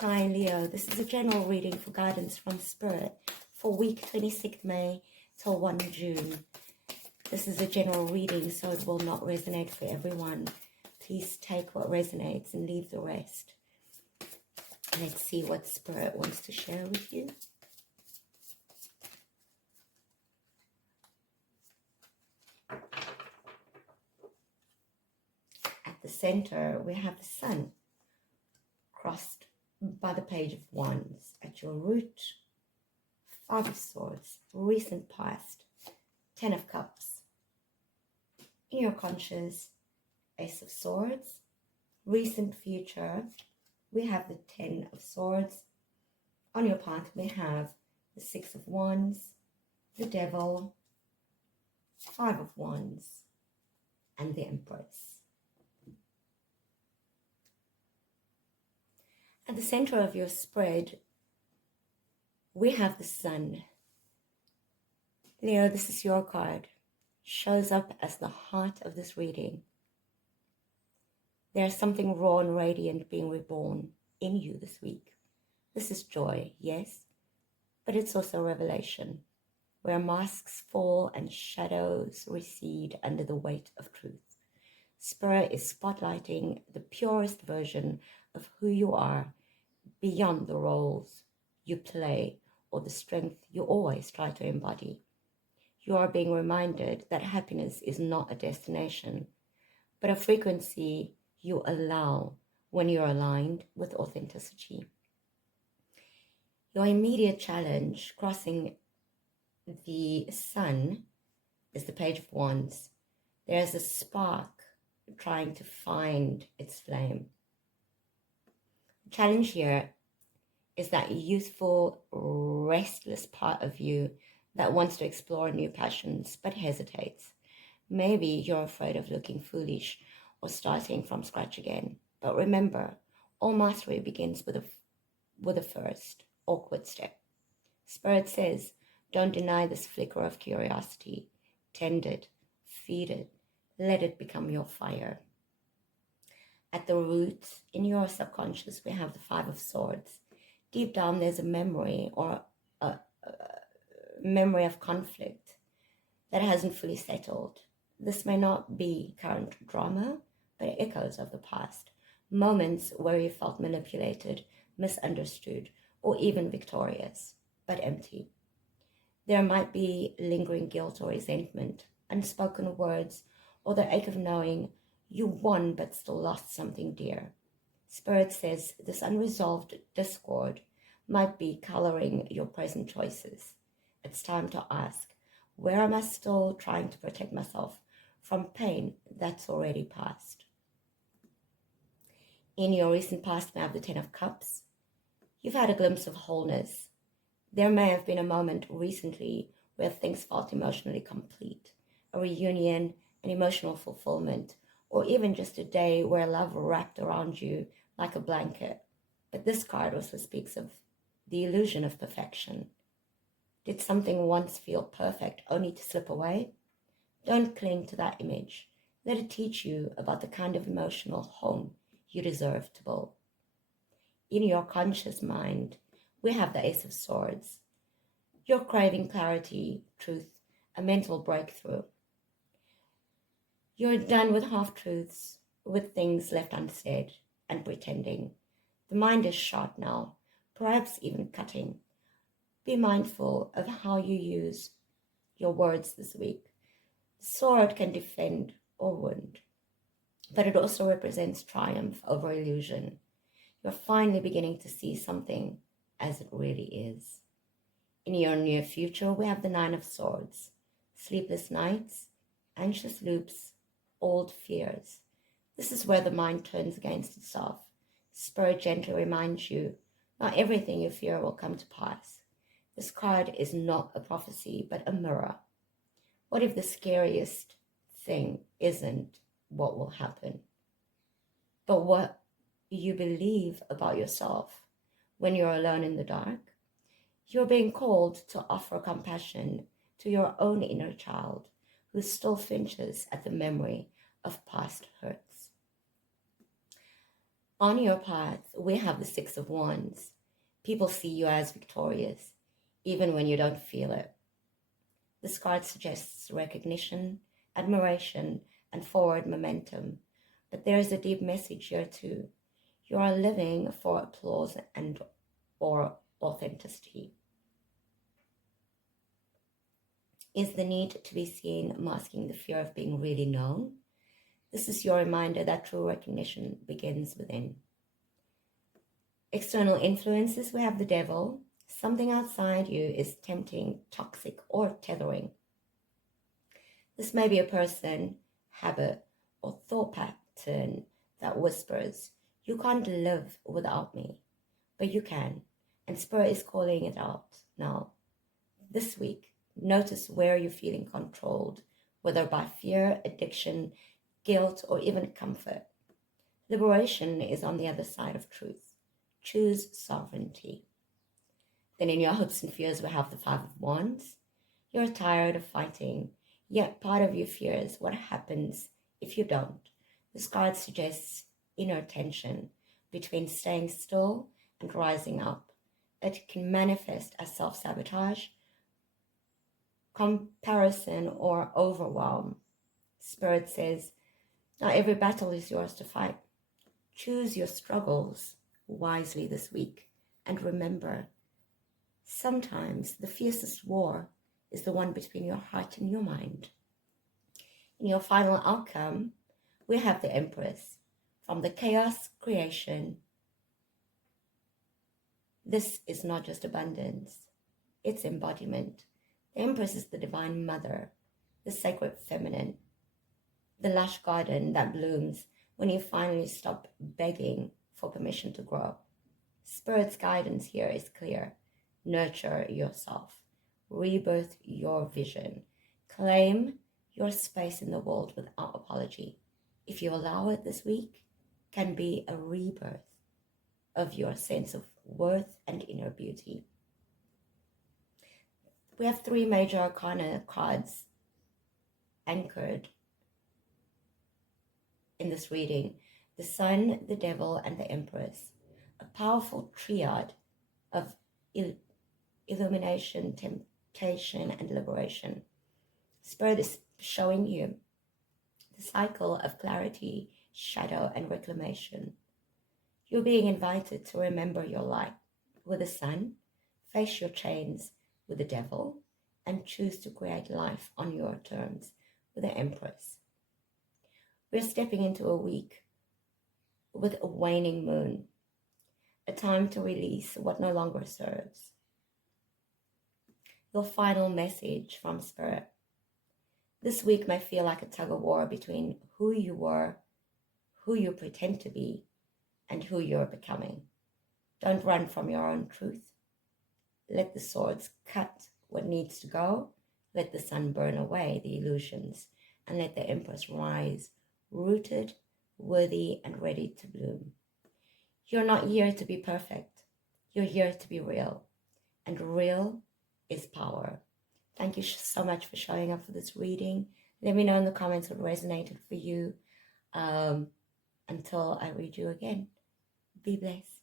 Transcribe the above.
Hi Leo, this is a general reading for guidance from Spirit for week 26th May till 1 June. This is a general reading, so it will not resonate for everyone. Please take what resonates and leave the rest. Let's see what Spirit wants to share with you. At the center, we have the Sun, crossed by the Page of Wands. At your root, Five of Swords, recent past, Ten of Cups. In your conscious, Ace of Swords, recent future, we have the Ten of Swords. On your path, we have the Six of Wands, the Devil, Five of Wands, and the Empress. At the center of your spread, we have the Sun. Leo, this is your card. Shows up as the heart of this reading. There's something raw and radiant being reborn in you this week. This is joy, yes, but it's also revelation, where masks fall and shadows recede under the weight of truth. Spirit is spotlighting the purest version of who you are, beyond the roles you play or the strength you always try to embody. You are being reminded that happiness is not a destination, but a frequency you allow when you're aligned with authenticity. Your immediate challenge crossing the Sun is the Page of Wands. There's a spark trying to find its flame. The challenge here is that youthful, restless part of you that wants to explore new passions but hesitates. Maybe you're afraid of looking foolish or starting from scratch again. But remember, all mastery begins with a first awkward step. Spirit says, don't deny this flicker of curiosity. Tend it, feed it, let it become your fire. At the root, in your subconscious, we have the Five of Swords. Deep down, there's a memory or a memory of conflict that hasn't fully settled. This may not be current drama, but echoes of the past. Moments where you felt manipulated, misunderstood, or even victorious, but empty. There might be lingering guilt or resentment, unspoken words, or the ache of knowing you won but still lost something dear. Spirit says this unresolved discord might be coloring your present choices. It's time to ask, where am I still trying to protect myself from pain that's already passed? In your recent past, we have the Ten of Cups. You've had a glimpse of wholeness. There may have been a moment recently where things felt emotionally complete, a reunion, an emotional fulfillment, or even just a day where love wrapped around you like a blanket. But this card also speaks of the illusion of perfection. Did something once feel perfect only to slip away? Don't cling to that image. Let it teach you about the kind of emotional home you deserve to build. In your conscious mind, we have the Ace of Swords. You're craving clarity, truth, a mental breakthrough. You're done with half-truths, with things left unsaid and pretending. The mind is sharp now, perhaps even cutting. Be mindful of how you use your words this week. The sword can defend or wound, but it also represents triumph over illusion. You're finally beginning to see something as it really is. In your near future, we have the Nine of Swords. Sleepless nights, anxious loops, old fears. This is where the mind turns against itself. Spirit gently reminds you, not everything you fear will come to pass. This card is not a prophecy, but a mirror. What if the scariest thing isn't what will happen, but what you believe about yourself when you're alone in the dark? You're being called to offer compassion to your own inner child who still flinches at the memory of past hurts. On your path, we have the Six of Wands. People see you as victorious, even when you don't feel it. This card suggests recognition, admiration, and forward momentum. But there is a deep message here too. You are living for applause and or authenticity. Is the need to be seen masking the fear of being really known? This is your reminder that true recognition begins within. External influences, we have the devil. Something outside you is tempting, toxic, or tethering. This may be a person, habit, or thought pattern that whispers, you can't live without me, but you can. And Spirit is calling it out now. This week, notice where you're feeling controlled, whether by fear, addiction, guilt, or even comfort. Liberation is on the other side of truth. Choose sovereignty. Then in your hopes and fears, we have the Five of Wands. You're tired of fighting, yet part of you fears what happens if you don't. This card suggests inner tension between staying still and rising up. It can manifest as self-sabotage, comparison, or overwhelm. Spirit says, not every battle is yours to fight. Choose your struggles wisely this week. And remember, sometimes the fiercest war is the one between your heart and your mind. In your final outcome, we have the Empress. From the chaos creation, this is not just abundance, it's embodiment. The Empress is the divine mother, the sacred feminine, the lush garden that blooms when you finally stop begging for permission to grow. Spirit's guidance here is clear. Nurture yourself. Rebirth your vision. Claim your space in the world without apology. If you allow it, this week can be a rebirth of your sense of worth and inner beauty. We have three major arcana cards anchored in this reading: the Sun, the Devil, and the Empress. A powerful triad of illumination, temptation, and liberation. Spirit is showing you the cycle of clarity, shadow, and reclamation. You're being invited to remember your light with the Sun, face your chains with the Devil, and choose to create life on your terms with the Empress. We're stepping into a week with a waning moon, a time to release what no longer serves. Your final message from Spirit. This week may feel like a tug of war between who you were, who you pretend to be, and who you're becoming. Don't run from your own truth. Let the swords cut what needs to go. Let the sun burn away the illusions, and let the Empress rise, rooted, worthy, and ready to bloom. You're not here to be perfect. You're here to be real. And real is power. Thank you so much for showing up for this reading. Let me know in the comments what resonated for you. Until I read you again, be blessed.